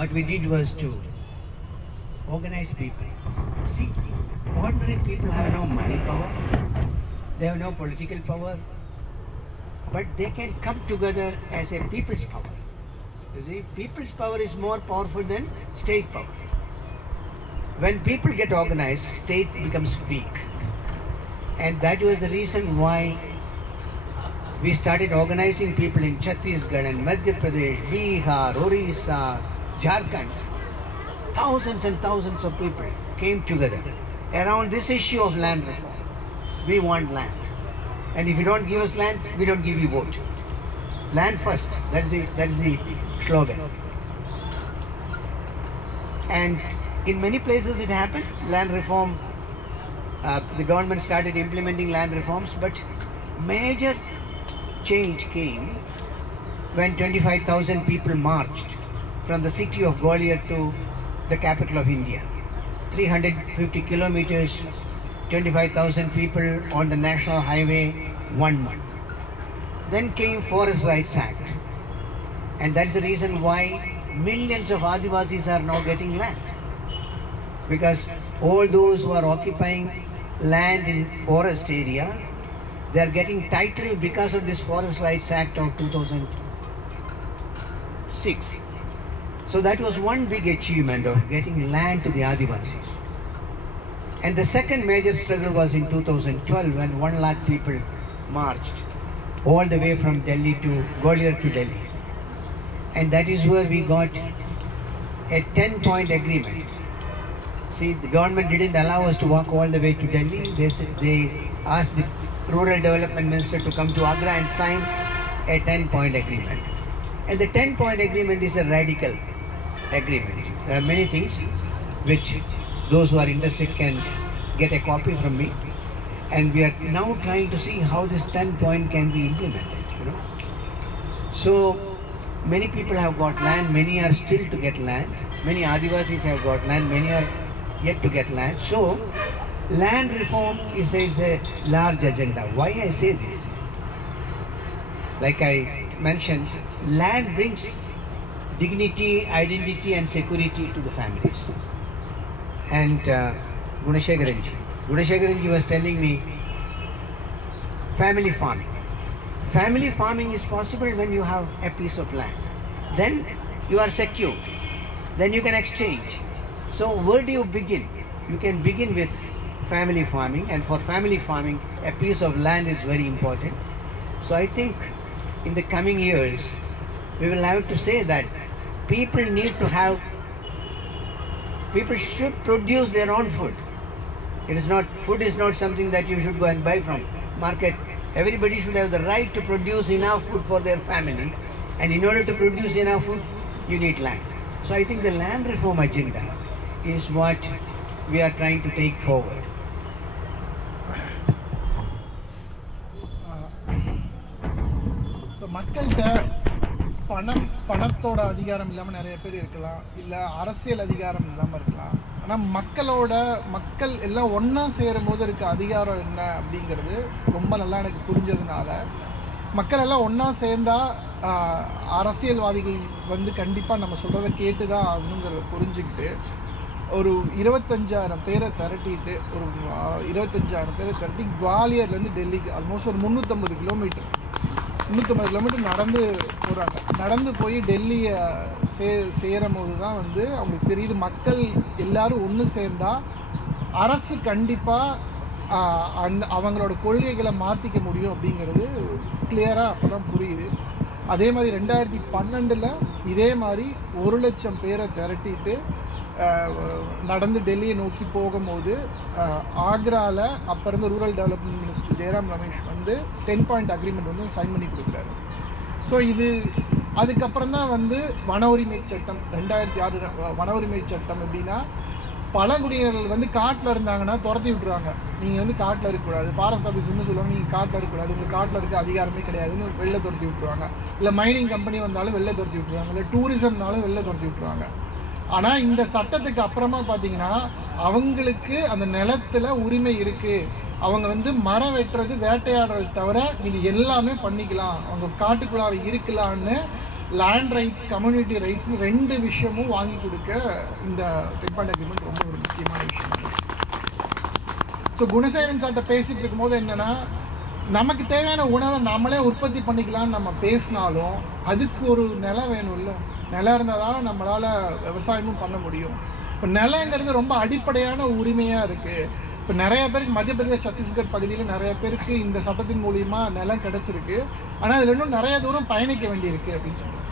what we did was to organize people. See, ordinary people have no money power, they have no political power, but they can come together as a people's power. You see, people's power is more powerful than state power. When people get organized, state becomes weak. And that was the reason why we started organizing people in Chhattisgarh and Madhya Pradesh, Bihar, Orissa, Jharkhand. Thousands and thousands of people came together around this issue of land reform. We want land. And if you don't give us land, we don't give you vote. Land first, that is the slogan. And in many places it happened, land reform, the government started implementing land reforms, but major change came when 25,000 people marched from the city of Gwalior to the capital of India. 350 kilometers, 25,000 people on the national highway, 1 month. Then came Forest Rights Act. And that's the reason why millions of Adivasis are now getting land. Because all those who are occupying land in forest area, they are getting title because of this Forest Rights Act of 2006. So that was one big achievement of getting land to the Adivasis. And the second major struggle was in 2012 when 1 lakh people marched all the way from Delhi to Gwalior to Delhi. And that is where we got a 10-point agreement. See, the government didn't allow us to walk all the way to Delhi. They asked the Rural Development Minister to come to Agra and sign a 10-point agreement. And the 10-point agreement is a radical agreement. There are many things which those who are interested can get a copy from me. And we are now trying to see how this 10-point can be implemented, So many people have got land, many are still to get land. Many Adivasis have got land, many are yet to get land. So land reform is a large agenda. Why I say this? Like I mentioned, land brings dignity, identity and security to the families. And Gunashekaranji was telling me, family farming. Family farming is possible when you have a piece of land. Then you are secure. Then you can exchange. So where do you begin? You can begin with family farming, and for family farming, a piece of land is very important. So I think in the coming years, we will have to say that people should produce their own food. Food is not something that you should go and buy from market. Everybody should have the right to produce enough food for their family, and in order to produce enough food, you need land. So I think the land reform agenda is what we are trying to take forward. மக்கள்கிட்ட பணத்தோட அதிகாரம் இல்லாமல் நிறைய பேர் இருக்கலாம், இல்லை அரசியல் அதிகாரம் இல்லாமல் இருக்கலாம். ஆனால் மக்கள் எல்லாம் ஒன்றா சேரும்போது இருக்க அதிகாரம் என்ன அப்படிங்கிறது ரொம்ப நல்லா எனக்கு புரிஞ்சதுனால, மக்கள் எல்லாம் ஒன்றா சேர்ந்தா அரசியல்வாதிகள் கண்டிப்பாக நம்ம சொல்கிறத கேட்டு தான் ஆகணுங்கிறத புரிஞ்சுக்கிட்டு ஒரு 25,000 பேரை திரட்டிட்டு குவாலியர்லேருந்து டெல்லிக்கு ஆல்மோஸ்ட் ஒரு 350 கிலோமீட்டர் நடந்து போகிறாங்க. நடந்து போய் டெல்லியை சேரும் போது தான் அவங்களுக்கு தெரியுது, மக்கள் எல்லாரும் ஒன்று சேர்ந்தா அரசு கண்டிப்பாக அவங்களோட கொள்கைகளை மாற்றிக்க முடியும் அப்படிங்கிறது கிளியராக அப்போ தான் புரியுது. அதே மாதிரி 2012 இதே மாதிரி 1,00,000 பேரை திரட்டிட்டு நடந்து டெல்லியை நோக்கி போகும்போது ஆக்ராவில் அப்போ இருந்த rural development minister Jairam Ramesh ten point agreement sign பண்ணி கொடுக்குறாரு. ஸோ இது அதுக்கப்புறம் தான் வன உரிமை சட்டம் 2006 வன உரிமை சட்டம். எப்படின்னா பழங்குடியினர்கள் காட்டில் இருந்தாங்கன்னா துரத்தி விட்டுருவாங்க. நீங்கள் காட்டில் இருக்கக்கூடாது, ஃபாரஸ்ட் ஆஃபீஸ்ன்னு சொல்லுவாங்க, நீங்கள் காட்டில் இருக்கக்கூடாது, உங்களுக்கு காட்டில் இருக்க அதிகாரமே கிடையாதுன்னு வெளில துரத்தி விட்டுருவாங்க. இல்லை மைனிங் கம்பெனி வந்தாலும் வெளில துரத்தி விட்டுருவாங்க, இல்லை டூரிசம்னாலும் வெளில துரத்தி விட்டுருவாங்க. ஆனால் இந்த சட்டத்துக்கு அப்புறமா பார்த்தீங்கன்னா அவங்களுக்கு அந்த நிலத்தில் உரிமை இருக்குது. அவங்க மரம் வெட்டுறது, வேட்டையாடுறது தவிர இது எல்லாமே பண்ணிக்கலாம், அவங்க காட்டுக்குள்ளார இருக்கலான்னு லேண்ட் ரைட்ஸ், கம்யூனிட்டி ரைட்ஸ் 2 விஷயமும் வாங்கி கொடுக்க இந்த ட்ரிப்மெண்ட் அக்ரிமெண்ட் ரொம்ப ஒரு முக்கியமான விஷயம். ஸோ குணசேகரன் சார்ட்ட பேசிகிட்டு இருக்கும்போது என்னென்னா, நமக்கு தேவையான உணவை நம்மளே உற்பத்தி பண்ணிக்கலாம்னு நம்ம பேசினாலும் அதுக்கு ஒரு நிலம் வேணும்ல. நிலம் இருந்தால் தான் நம்மளால் விவசாயமும் பண்ண முடியும். இப்போ நிலங்கிறது ரொம்ப அடிப்படையான உரிமையாக இருக்குது. இப்போ நிறைய பேருக்கு மத்திய பிரதேஷ், சத்தீஸ்கர் பகுதியில் நிறைய பேருக்கு இந்த சட்டத்தின் மூலிமா நிலம் கிடச்சிருக்கு. ஆனால் அதில் இன்னும் நிறைய தூரம் பயணிக்க வேண்டியிருக்கு அப்படின்னு சொல்லுவாங்க.